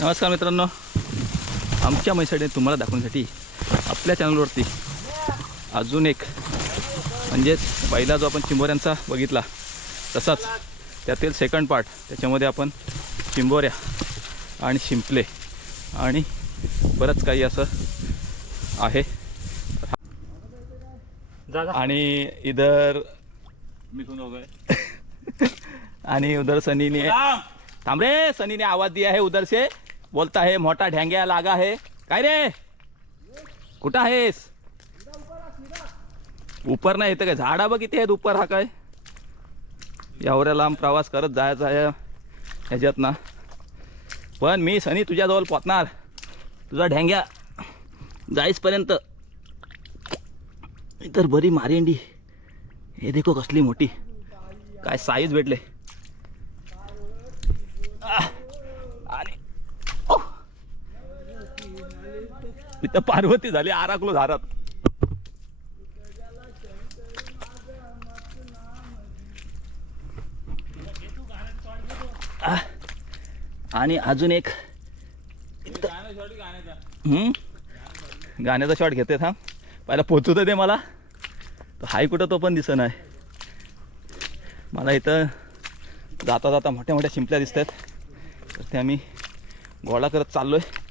नमस्कार मित्रांनो. आमच्या मैसाडे तुम्हाला दाखवण्यासाठी आपल्या चॅनलवरती अजून एक म्हणजेच पहिला जो आपण चिंबोऱ्यांचा बघितला तसाच त्यातील सेकंड पार्ट त्याच्यामध्ये आपण चिंबोऱ्या आणि शिंपले आणि बरंच काही असं आहे. आणि इधर आणि उधर सनी ने थांब रे सनी ने आवाज दिया है उधर से. बोलता है मोठा ढ्यांग्या लागा है। काय रे? कुठं आहेस? उपर नाही येतं काय झाडा बघ किती आहेत उपर हा काय? एवढ्या लांब प्रवास करत जायचा आहे ह्याच्यात ना. पण मी सनी तुझ्याजवळ पोचणार. तुझा ढ्यांग्या जाईसपर्यंत. तर बरी मारेंडी. हे देखो कसली मोठी. काय साईज भेटले आह, आणि ओह. तिथं पार्वती झाली आराकलो झारात आह, आणि अजून एक गाण्याचा शॉट घेते थांब. पहिला पोचू तर दे मला. तो हाय कुठं तो पण दिसत नाही मला इथं जाता जाता मोठ्या मोठ्या शिंपल्या दिसत आहेत तर ते आम्ही गोळा करत चाललो आहे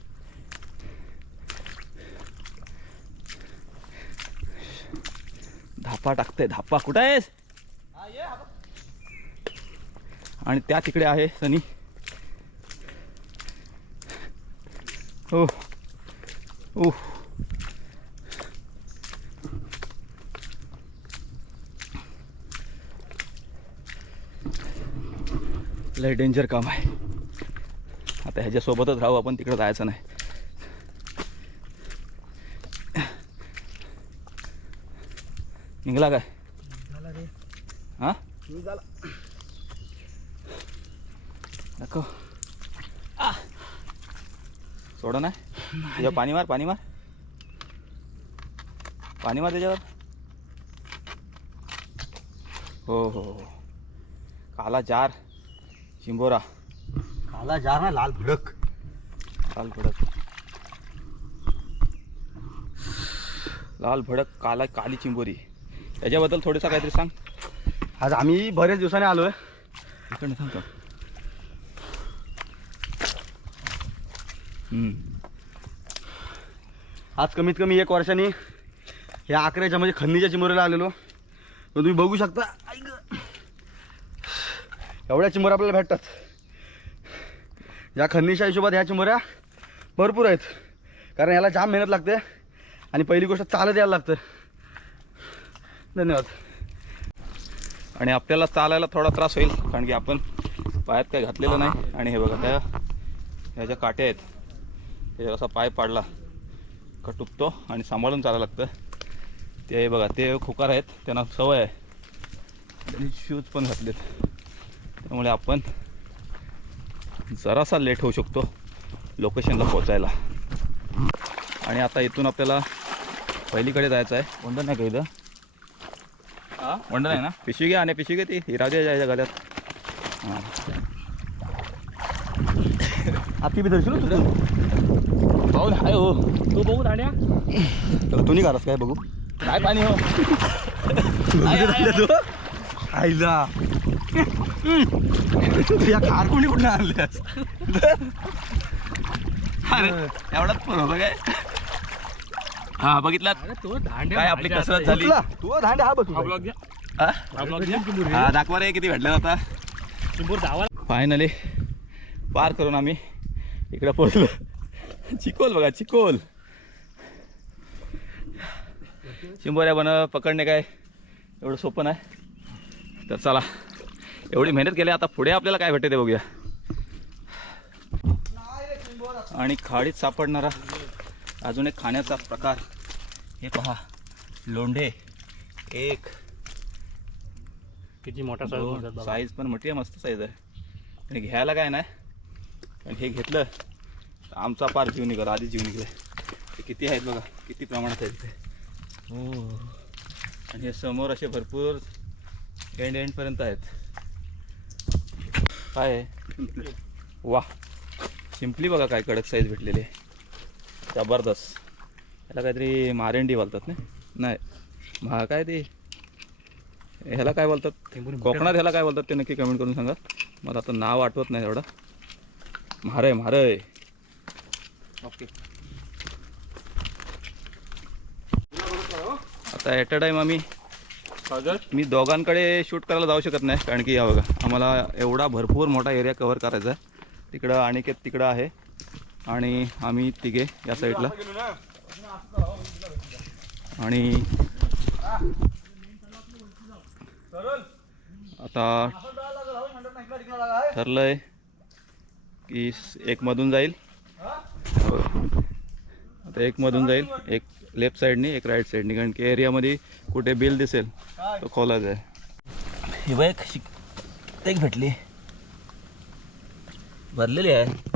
धापा टाकते. धापा कुठं आहेस? आणि त्या तिकडे आहे सनी. हो ओ. लय डेंजर काम आहे. आता ह्याच्यासोबतच राहू आपण तिकडे जायचं नाही. निघला काय? हा. सोडा नाही. त्याच्यावर पाणी मार पाणी मार. पाणी मार त्याच्यावर. हो हो हो. काला जार चिंबोरा काला जार ना लाल भडक. लाल भडक. लाल भडक काला काली चिंबोरी. त्याच्याबद्दल थोडंसं काहीतरी सांग. आज आम्ही बरेच दिवसाने आलोय. इकडनं सांगतो. आज कमीत कमी एक वर्षांनी या आकऱ्याच्या म्हणजे खंदीच्या चिमोऱ्याला आलेलो. तर तुम्ही बघू शकता गं. एवढ्या चिमोऱ्या आपल्याला भेटतात. या खंदीच्या हिशोबात ह्या चिमोऱ्या भरपूर आहेत. कारण याला जाम मेहनत लागते आणि पहिली गोष्ट चालत यायला लागतं. धन्यवाद. आणि आपल्याला चालायला थोडा त्रास होईल कारण की आपण पायात काय घातलेलं नाही. आणि हे बघा त्या ह्या ज्या काट्या आहेत त्याच्यावर असा पाय पाडला का टुकतो आणि सांभाळून चालायला लागतं. ते बघा ते खुकार आहेत त्यांना सवय आहे. त्यांनी शूज पण घातलेत. त्यामुळे आपण जरासा लेट होऊ शकतो लोकेशनला पोचायला आणि आता इथून आपल्याला पहिलीकडे जायचं आहे कोणतं नाही का इथं. वंडर आहे ना? पिशवी घ्या आणि पिशवी घे ती. हिरा द्या याच्या गल्यात हां. आपली बी दर्शन तुझं पाहून हाय हो. तू बघू दाड्या तर तू नाही घालस काय बघू? काय पाणी हो? आईला. या कार कोणी कुठे आणल्यास? अरे एवढाच पण होतं काय? हा दांड्या काय आपली कसरत झाली? तू धांडे हा बघ हा हा? दाखवा रे किती भेटले आता. फायनली पार करून आम्ही इकडे पोहोचलो चिकोल बघा चिकोल चिंबोऱ्या बन पकडणे काय? एवढं सोपं नाही. तर चला एवढी मेहनत केली आता पुढे आपल्याला काय भेटते ते बघूया. आणि खाडीत सापडणारा अजून एक खाण्याचा प्रकार. हे पहा. लोंढे. एक. किती मोठा साईज पण मोठी आहे मस्त साईज आहे. आणि घ्यायला काय नाही. आणि हे घेतलं. तर आमचा पार जीव निघाला आधी जीव निघले. ते किती आहेत बघा. किती प्रमाणात आहेत ते. हो. आणि हे समोर असे भरपूर एंड एंडपर्यंत आहेत. काय आहे? वा शिंपली बघा काय कडक साईज भेटलेली आहे. जबरदस्त. ह्याला काहीतरी मारेंडी बोलतात ना? नाही. महा काय ते? ह्याला काय बोलतात? कोकणात ह्याला काय बोलतात ते नक्की कमेंट करून सांगा. मला आता नाव आठवत नाही एवढं. म्हारय म्हारय ओके. आता ॲट अ टाईम आम्ही मी दोघांकडे शूट करायला जाऊ शकत नाही कारण की या बघा आम्हाला एवढा भरपूर मोठा एरिया कव्हर करायचा आहे. तिकडं अनिकेत तिकडं आहे. आणि आम्ही तिघे या साईडला. आणि आता ठरलंय की एकमधून एक मधून जाईल. आता एक मधून जाईल एक लेफ्ट साईडनी एक राईट साईडनी. कारण की एरियामध्ये कुठे बिल दिसेल तो खोलाच आहे ही बाईक शिक भेटली. भरलेली आहे.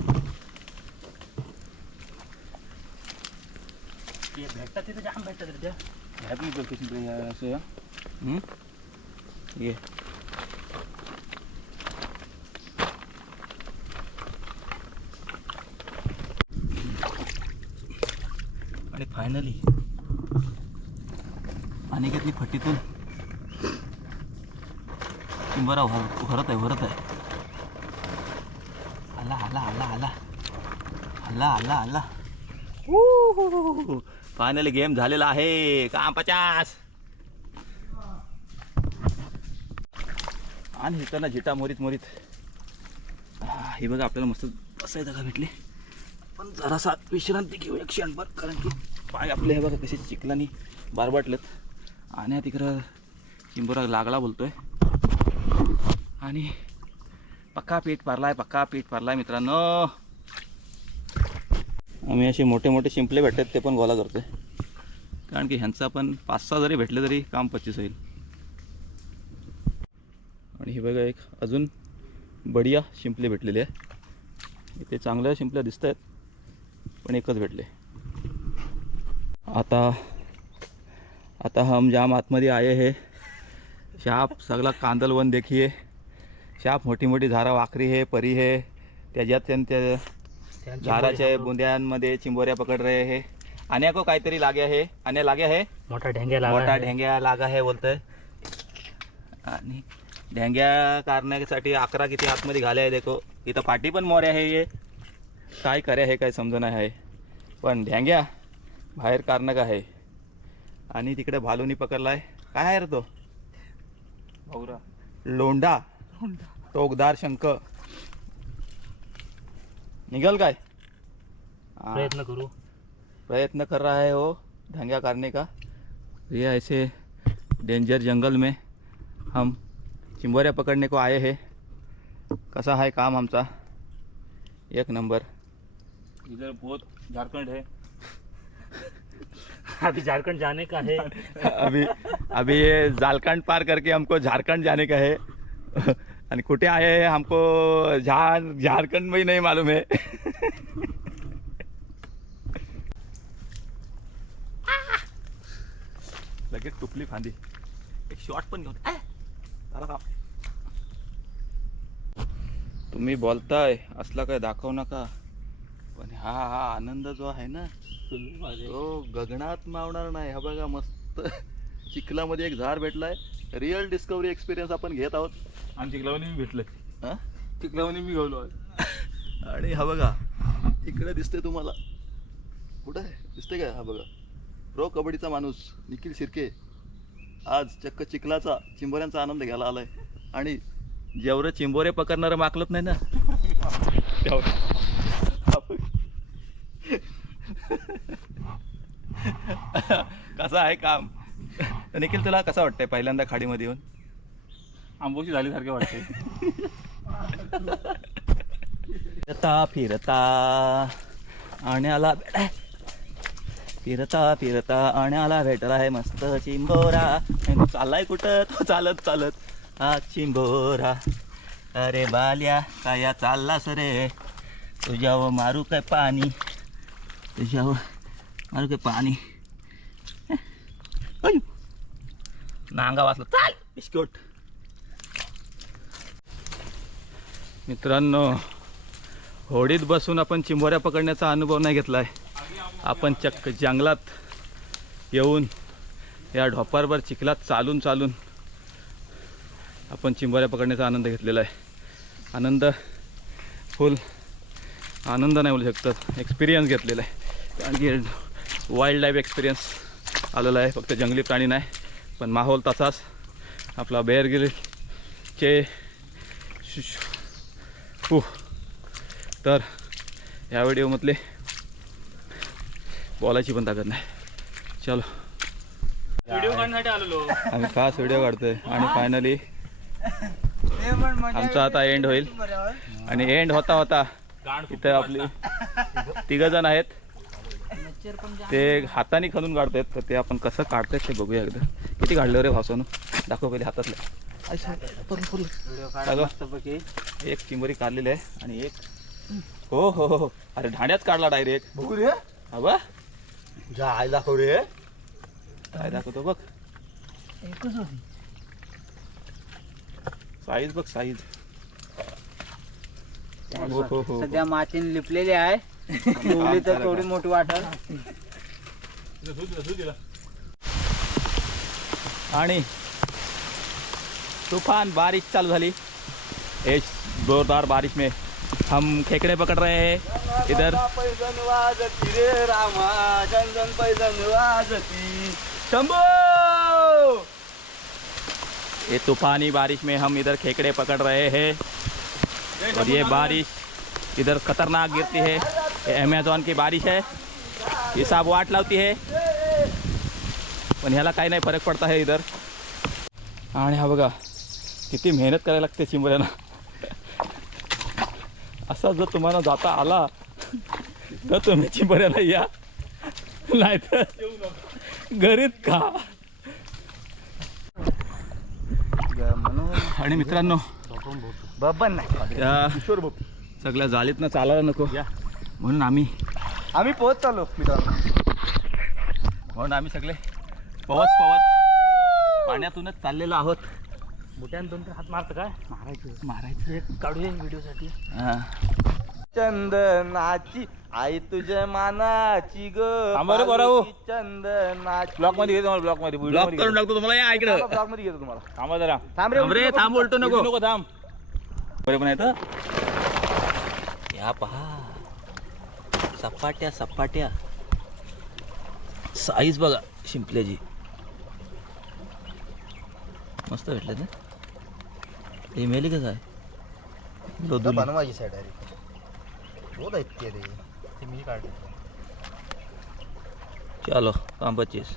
जाम भेटतात रे हम्म? ये आणि फायनली अनिकेतली फटीतून. बरा भर भरत आहे भरत आहे आला आला आला आला. आला आला आला. फायनली गेम झालेला आहे. काम पचास? आणि हिताना झिटा मोरीत मोरीत. हे बघा आपल्याला मस्त असं जागा भेटली. पण जरासा विश्रांती घेऊ एक क्षणभर कारण की पाय आपले हे बघा कसे चिखलानी बारबाटलेत. आणि तिकडं चिंबोरा लागला बोलतोय. आणि पक्का पीठ पारलाय पक्का पीठ पारलाय मित्रांनो. आम्ही असे मोठे मोठे शिंपले भेटतात ते पण गोळा करतोय. कारण की ह्यांचा पण पाच सहा जरी भेटले तरी काम पच्चीस होईल. आणि हे बघा एक अजून बढिया शिंपले भेटलेले आहे. इथे चांगल्या शिंपल्या दिसत आहेत पण एकच भेटले. आता आता हम जाम आतमध्ये आए हे. शाप सगळा कांदलवन देखिए शाप मोठी मोठी झारा वाकरी हे परी हे त्याच्यात त्यांच्या झाडाच्या बुंद्यांमध्ये चिंबोऱ्या पकड रहे है. आण्या को काहीतरी लागे आहे. आण्या लागे आहे? मोठा ढेंग्या लागा मोठा आहे. ढेंग्या लागा आहे बोलतोय. आणि ढेंग्या काढण्यासाठी अकरा किती आतमध्ये घाले आहे देखो. इथं पाठी पण मोरे आहे ये काय करे हे काय समजणं आहे. पण ढेंग्या बाहेर काढणं का आहे. आणि तिकडे भालूनी पकडलाय. काय आहे रे तो? लोंडा टोकदार शंख. निघल काय? हा. प्रयत्न करू. प्रयत्न कर रहा है वो ढंगा करने का. ये ऐसे डेंजर जंगल में हम चिंबोऱ्या पकड़ने को आए हैं. कसा है काम आमचा? एक नंबर. इधर बहुत झारखंड है. अभी झारखंड जाने का है. अभी अभी ये झारखंड पार करके हमको झारखंड जाने का है. आणि कुठे आहे हमको झार झारखंड में नाही मालूम है. लगेच टुपली फांदी. एक शॉट पण घेऊन तुम्ही बोलताय असला काय दाखवू नका. पण हा हा आनंद जो आहे ना तो गगनात मावणार नाही. हा बघा मस्त. चिखलामध्ये एक झाड भेटलाय. रिअल डिस्कवरी एक्सपिरियन्स आपण घेत आहोत. आणि चिखलावणी मी भेटलंय. हा? चिखलावणी मी घेऊन आणि हा बघा इकडे दिसते तुम्हाला. कुठं आहे? दिसते काय हा बघा. प्रो कबड्डीचा माणूस निखिल शिर्के. आज चक्क चिखलाचा चिंबोऱ्यांचा आनंद घ्यायला आलाय. आणि जेवढं चिंबोरे पकडणारं माकलत नाही ना? कसं आहे काम? निखिल तुला कसं वाटतंय पहिल्यांदा खाडीमध्ये येऊन? आंबोशी झाल्यासारखे वाटते. फिरता फिरता आण्याला बेटा फिरता फिरता आण्याला भेटला आहे मस्त चिंबोरा. आणि तो चाललाय कुठं? तो चालत चालत. हा चिंबोरा. अरे बाल्या काया चाललास रे? तुझ्यावर मारू काय पाणी? तुझ्यावर मारू काय पाणी? नांगा वाचला चाल बिस्किट. मित्रांनो होडीत बसून आपण चिंबोऱ्या पकडण्याचा अनुभव नाही घेतला आहे आपण चक्क जंगलात येऊन या ढोपारभर चिखलात चालून चालून आपण चिंबोऱ्या पकडण्याचा आनंद घेतलेला आहे. आनंद फुल आनंद नाही बोलू शकतात एक्सपिरियन्स घेतलेला आहे. कारण की वाईल्ड लाईफ एक्सपिरियन्स आलेला आहे फक्त जंगली प्राणी नाही पण माहोल तसाच. आपला बेअर गिरीचे हू तर या व्हिडिओमधले बोलायची पण ताकद नाही. चलो. व्हिडिओ काढण्यासाठी आलेलो. आम्ही खास व्हिडिओ काढतोय आणि फायनली आमचा आता एंड होईल. आणि एंड होता होता इथं आपली तिघ जण आहेत. ते हाताने खणून काढतायत तर ते आपण कसं काढतायत ते बघूया एकदा. किती काढलं रे भावसानं? दाखव पहिले हातातलं. एक चिंबरी काढलेली आहे आणि एक हो हो हो अरे ढाण्याच काढला डायरेक्ट बघू रे. हा बा जा आई दाखव रे. काय दाखवतो बघ. एकच होती. साईज बघ साईज हो हो हो सध्या मातीने लिपलेली आहे. मोठी तर थोडी मोठी वाटल. आणि तूफान बारिश चालू झाली. इस जोरदार बारिश में हम खेकड़े पकड़ रहे हैं इधर। ये तूफानी बारिश में हम इधर खेकड़े पकड़ रहे हैं। और ये बारिश इधर खतरनाक गिरती है। ये अमेझॉन की बारिश है। ये साब वाट लावती है। पण ह्याला काही नाही फरक पडता है इधर। आणि हा बघा किती मेहनत करायला लागते चिंबऱ्यांना. असा जर तुम्हाला जाता आला तर तुम्ही चिंबऱ्याला या. नाही तर घरीच खा. आणि मित्रांनो बबन नाही. त्या सगळ्या जाळीतनं चालायला नको. म्हणून आम्ही आम्ही पोहोच चाललो मित्रांनो. म्हणून आम्ही सगळे पवत पवत पाण्यातूनच चाललेलो आहोत. दोन हात मारतं काय? मारायचं. मारायचं. एक काढूया व्हिडिओसाठी. हा. चंदनाची आई तुझ्या मानाची ग. थांबा रे हो. चंदनाची. ब्लॉकमध्ये घेतो मला ब्लॉकमध्ये ब्लॉक करून टाकतो तुम्हाला. या इकडं. ब्लॉगमध्ये घेतो तुम्हाला. थांबा जरा. थांब थांब रे थांब बोलतो नको. नको थांब. बरे पण येतं या पहा. सपाट्या सपाट्या. साईज बघा शिंपल्याची. मस्त भेटले ना? हे मेली का काय लोदुली. बनवायची साईड आहे रोज आहेत ते मी काढले. चलो काम पच्चीस.